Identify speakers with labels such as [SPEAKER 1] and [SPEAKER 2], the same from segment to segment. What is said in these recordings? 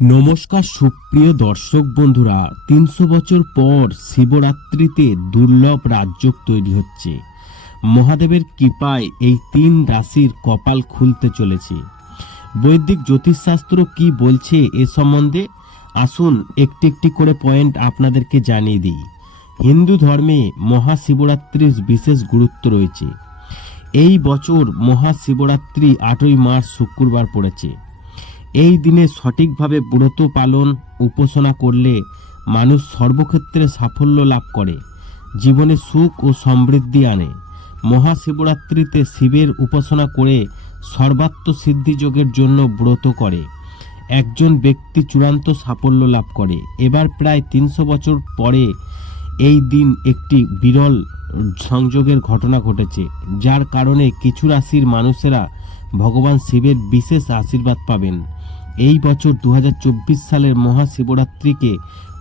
[SPEAKER 1] নমস্কার সুপ্রিয় দর্শক বন্ধুরা, তিনশো বছর পর শিবরাত্রিতে দুর্লভ রাজযোগ তৈরি হচ্ছে। মহাদেবের কৃপায় এই তিন রাশির কপাল খুলতে চলেছে। বৈদিক জ্যোতিষশাস্ত্র কি বলছে এ সম্বন্ধে আসুন একটি একটি করে পয়েন্ট আপনাদেরকে জানিয়ে দিই। হিন্দু ধর্মে মহাশিবরাত্রির বিশেষ গুরুত্ব রয়েছে। এই বছর মহাশিবরাত্রি আটই মার্চ শুক্রবার পড়েছে। এই দিনে সঠিকভাবে ব্রত পালন, উপাসনা করলে মানুষ সর্বক্ষেত্রে সাফল্য লাভ করে, জীবনে সুখ ও সমৃদ্ধি আনে। মহাশিবরাত্রিতে শিবের উপাসনা করে সর্বাত্ম সিদ্ধিযোগের জন্য ব্রত করে। একজন ব্যক্তি চূড়ান্ত সাফল্য লাভ করে। এবার প্রায় তিনশো বছর পরে এই দিন একটি বিরল সংযোগের ঘটনা ঘটেছে, যার কারণে কিছু রাশির মানুষেরা ভগবান শিবের বিশেষ আশীর্বাদ পাবেন। এই বছর দু হাজার চব্বিশ সালের মহাশিবরাত্রিকে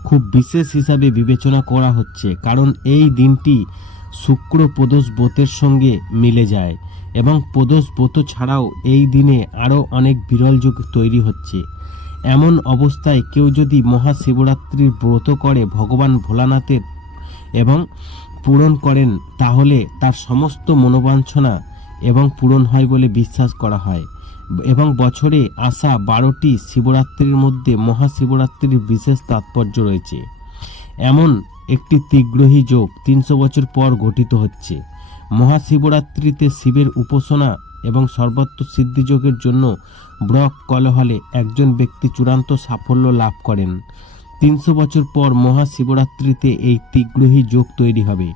[SPEAKER 1] খুব বিশেষ হিসাবে বিবেচনা করা হচ্ছে, কারণ এই দিনটি শুক্র প্রদোষ ব্রতের সঙ্গে মিলে যায় এবং প্রদোষ ব্রত ছাড়াও এই দিনে আরও অনেক বিরল যুগ তৈরি হচ্ছে। এমন অবস্থায় কেউ যদি মহাশিবরাত্রির ব্রত করে ভগবান ভোলানাথের এবং পূরণ করেন, তাহলে তার সমস্ত মনোবাঞ্ছনা এবং পূরণ হয় বলে বিশ্বাস করা হয়। এবং বছরে আসা বারোটি শিবরাত্রির মধ্যে মহাশিবরাত্রির বিশেষ তাৎপর্য রয়েছে। এমন একটি তিগ্রহী যোগ তিনশো বছর পর গঠিত হচ্ছে। মহাশিবরাত্রিতে শিবের উপাসনা এবং সর্বত্র সিদ্ধিযোগের জন্য ব্রক কলহলে একজন ব্যক্তি চূড়ান্ত সাফল্য লাভ করেন। তিনশো বছর পর মহাশিবরাত্রিতে এই তিগ্রহী যোগ তৈরি হবে।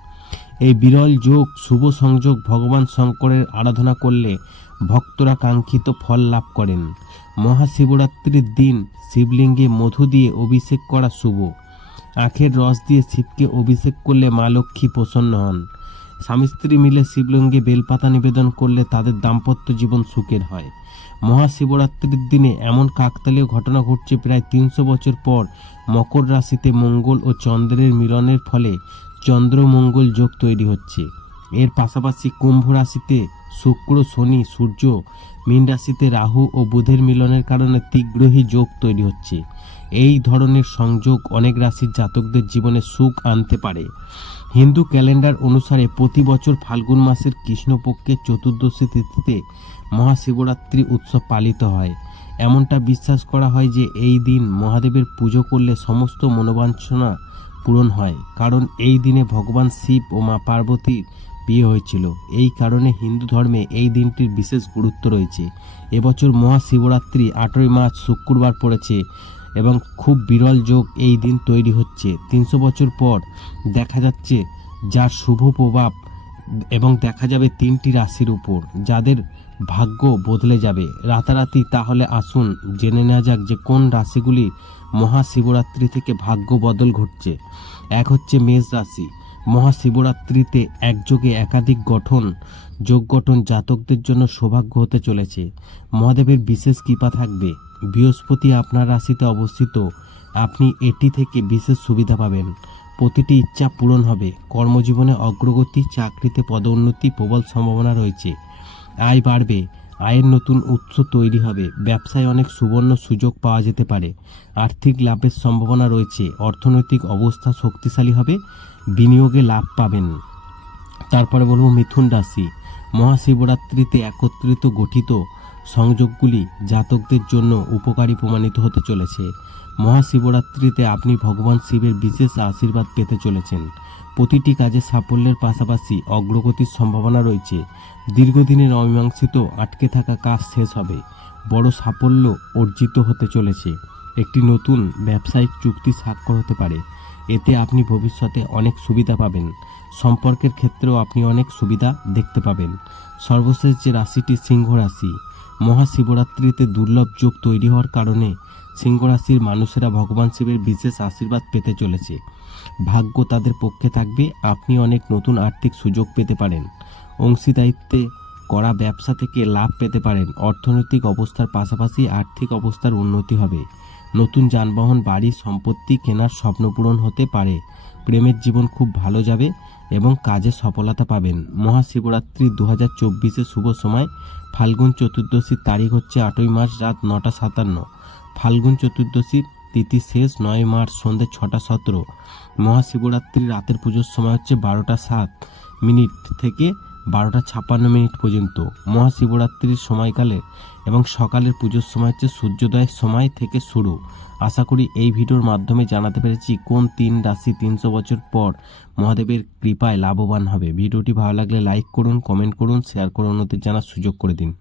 [SPEAKER 1] এই বিরল যোগ, শুভ সংযোগ ভগবান শঙ্করের আরাধনা করলে ভক্তরা কাঙ্ক্ষিত ফল লাভ করেন। মহাশিবরাত্রির দিন শিবলিঙ্গে মধু দিয়ে অভিষেক করা শুভ। আখের রস দিয়ে শিবকে অভিষেক করলে মা লক্ষ্মী প্রসন্ন হন। স্বামী স্ত্রী মিলে শিবলিঙ্গে বেলপাতা নিবেদন করলে তাদের দাম্পত্য জীবন সুখের হয়। মহাশিবরাত্রির দিনে এমন কাকতালীয় ঘটনা ঘটছে প্রায় তিনশো বছর পর মকর রাশিতে মঙ্গল ও চন্দ্রের মিলনের ফলে চন্দ্রমঙ্গল যোগ তৈরি হচ্ছে। এর পাশাপাশি কুম্ভ রাশিতে শুক্র, শনি, সূর্য, মীন রাশিতে রাহু ও বুধের মিলনের কারণে তিগ্রহী যোগ তৈরি হচ্ছে। এই ধরনের সংযোগ অনেক রাশির জাতকদের জীবনে সুখ আনতে পারে। হিন্দু ক্যালেন্ডার অনুসারে প্রতি বছর ফাল্গুন মাসের কৃষ্ণপক্ষের চতুর্দশী তিথিতে মহাশিবরাত্রি উৎসব পালিত হয়। এমনটা বিশ্বাস করা হয় যে এই দিন মহাদেবের পুজো করলে সমস্ত মনোবাঞ্ছনা পূরণ হয়, কারণ এই দিনে ভগবান শিব ও মা পার্বতীর বিয়ে হয়েছিল। এই কারণে হিন্দু ধর্মে এই দিনটির বিশেষ গুরুত্ব রয়েছে। এবছর মহাশিবরাত্রি আটই মার্চ শুক্রবার পড়েছে এবং খুব বিরল যোগ এই দিন তৈরি হচ্ছে। তিনশো বছর পর দেখা যাচ্ছে যার শুভ প্রভাব এবং দেখা যাবে তিনটি রাশির উপর, যাদের ভাগ্য বদলে যাবে। রাতারাতি তাহলে আসুন, জেনে নেওয়া যাক যে কোন রাশিগুলি মহাশিবরাত্রি থেকে ভাগ্য বদল ঘটছে। এক হচ্ছে মেষ রাশি। মহাশিবরাত্রিতে একযোগে একাধিক গঠন, যোগ গঠন জাতকদের জন্য সৌভাগ্য হতে চলেছে। মহাদেবের বিশেষ কৃপা থাকবে। বৃহস্পতি আপনার রাশিতে অবস্থিত। আপনি এটি থেকে বিশেষ সুবিধা পাবেন। প্রতিটি ইচ্ছা পূরণ হবে। কর্মজীবনে অগ্রগতি, চাকরিতে পদোন্নতি, প্রবল সম্ভাবনা রয়েছে। আয় বাড়বে, আয়ের নতুন উৎস তৈরি হবে, ব্যবসায় অনেক সুবর্ণ সুযোগ পাওয়া যেতে পারে। আর্থিক লাভের সম্ভাবনা রয়েছে, অর্থনৈতিক অবস্থা শক্তিশালী হবে, বিনিয়োগে লাভ পাবেন। তারপরে বলব মিথুন রাশি। মহাশিবরাত্রিতে একত্রিত গঠিত সংযোগগুলি জাতকদের জন্য উপকারী প্রমাণিত হতে চলেছে। মহাশিবরাত্রিতে আপনি ভগবান শিবের বিশেষ আশীর্বাদ পেতে চলেছেন। প্রতিটি কাজে সাফল্যের পাশাপাশি অগ্রগতির সম্ভাবনা রয়েছে। দীর্ঘদিনের অমীমাংসিত আটকে থাকা কাজ শেষ হবে। বড় সাফল্য অর্জিত হতে চলেছে। একটি নতুন ব্যবসায়িক চুক্তি স্বাক্ষর হতে পারে। এতে আপনি ভবিষ্যতে অনেক সুবিধা পাবেন। সম্পর্কের ক্ষেত্রেও আপনি অনেক সুবিধা দেখতে পাবেন। সর্বশেষ যে রাশিটি সিংহ রাশি মহাশিবরাত্রিতে দুর্লভ যোগ তৈরি হওয়ার কারণে সিংহ রাশির মানুষেরা ভগবান শিবের বিশেষ আশীর্বাদ পেতে চলেছে। ভাগ্য তাদের পক্ষে থাকবে, আপনি অনেক নতুন আর্থিক সুযোগ পেতে পারেন। অংশীদারিত্বে করা ব্যবসা থেকে লাভ পেতে পারেন। অর্থনৈতিক অবস্থার পাশাপাশি আর্থিক অবস্থার উন্নতি হবে। নতুন যানবাহন, বাড়ি, সম্পত্তি কেনার স্বপ্ন পূরণ হতে পারে। প্রেমের জীবন খুব ভালো যাবে। এবং কাজে সফলতা পাবেন। মহাশিবরাত্রি দু হাজার চব্বিশে শুভ সময়। ফাল্গুন চতুর্দশীর তারিখ হচ্ছে আটই মার্চ রাত নটা সাতান্ন। ফাল্গুন চতুর্দশীর তিথি শেষ নয় মার্চ সন্ধ্যে ছটা সতেরো। মহাশিবরাত্রি রাতের পুজোর সময় হচ্ছে বারোটা সাত মিনিট থেকে বারোটা ছাপ্পান্ন মিনিট পর্যন্ত মহাশিবরাত্রির সময়কালে এবং সকালের পুজোর সময় হচ্ছে সূর্যোদয়ের সময় থেকে শুরু। আশা করি এই ভিডিওর মাধ্যমে জানাতে পেরেছি কোন তিন রাশি তিনশো বছর পর মহাদেবের কৃপায় লাভবান হবে। ভিডিওটি ভালো লাগলে লাইক করুন, কমেন্ট করুন, শেয়ার করুন, অন্যদের জানার সুযোগ করে দিন।